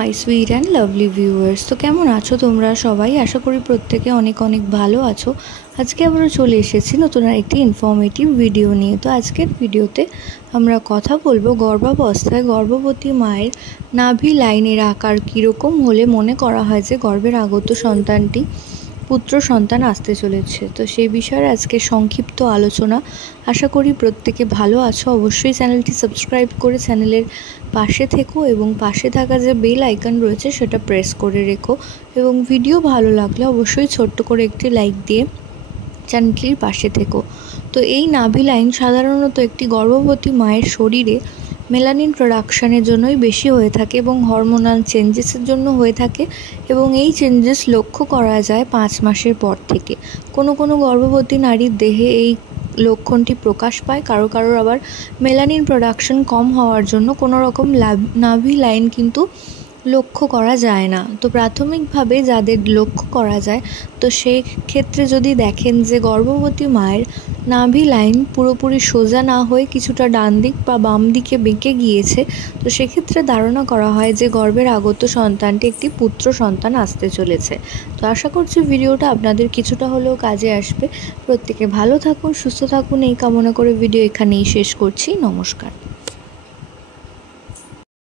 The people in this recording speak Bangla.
My sweet and lovely viewers. তো কেমন আছো তোমরা সবাই? আশা করি প্রত্যেকে অনেক অনেক ভালো আছো। আজকে আবারও চলে এসেছি নতুন একটি ইনফরমেটিভ ভিডিও নিয়ে। তো আজকের ভিডিওতে আমরা কথা বলবো গর্ভাবস্থায় গর্ভবতী মায়ের নাভি লাইনের আকার কীরকম হলে মনে করা হয় যে গর্ভের আগত সন্তানটি পুত্র সন্তান আসতে চলেছে। তো সেই বিষয়ে আজকে সংক্ষিপ্ত আলোচনা। আশা করি প্রত্যেকে ভালো আছো। অবশ্যই চ্যানেলটি সাবস্ক্রাইব করে চ্যানেলের পাশে থেকো এবং পাশে থাকা যে বেল আইকন রয়েছে সেটা প্রেস করে রেখো, এবং ভিডিও ভালো লাগলে অবশ্যই ছোট্ট করে একটি লাইক দিয়ে চ্যানেলটির পাশে থেকো। তো এই নাভি লাইন সাধারণত একটি গর্ভবতী মায়ের শরীরে মেলানিন প্রোডাকশানের জন্যই বেশি হয়ে থাকে এবং হরমোনাল চেঞ্জেসের জন্য হয়ে থাকে, এবং এই চেঞ্জেস লক্ষ্য করা যায় 5 মাসের পর থেকে। কোনো কোনো গর্ভবতী নারীর দেহে এই লক্ষণটি প্রকাশ পায়, কারোর আবার মেলানিন প্রোডাকশন কম হওয়ার জন্য কোনো রকম নাভি লাইন কিন্তু লক্ষ্য করা যায় না। তো প্রাথমিকভাবে যাদের লক্ষ্য করা যায়, তো সেই ক্ষেত্রে যদি দেখেন যে গর্ভবতী মায়ের নাভি লাইন পুরোপুরি সোজা না হয়ে কিছুটা ডান দিক বা বাম দিকে বেঁকে গিয়েছে, তো সেক্ষেত্রে ধারণা করা হয় যে গর্ভের আগত সন্তানটি একটি পুত্র সন্তান আসতে চলেছে। তো আশা করছি ভিডিওটা আপনাদের কিছুটা হলেও কাজে আসবে। প্রত্যেকে ভালো থাকুন, সুস্থ থাকুন এই কামনা করে ভিডিও এখানেই শেষ করছি। নমস্কার।